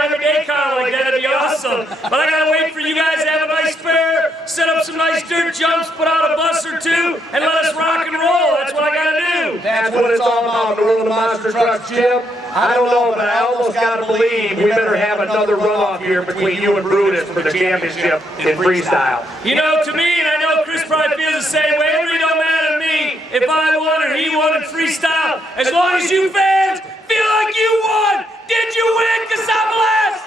every day car like that. That'd be awesome. But I gotta wait for you guys to have a nice fair, set up some nice dirt jumps, put out a bus or two, and let us rock and roll. That's what I gotta do. That's what it's all about, the world of monster trucks, Jim. I don't know, but I almost gotta believe we better have another runoff here between you and Brutus for the championship in freestyle. You know, to me, and I know Chris probably feels the same way, it really don't matter to me if I won or he won in freestyle. As long as you fans feel like you won, did you win, Cassopolis?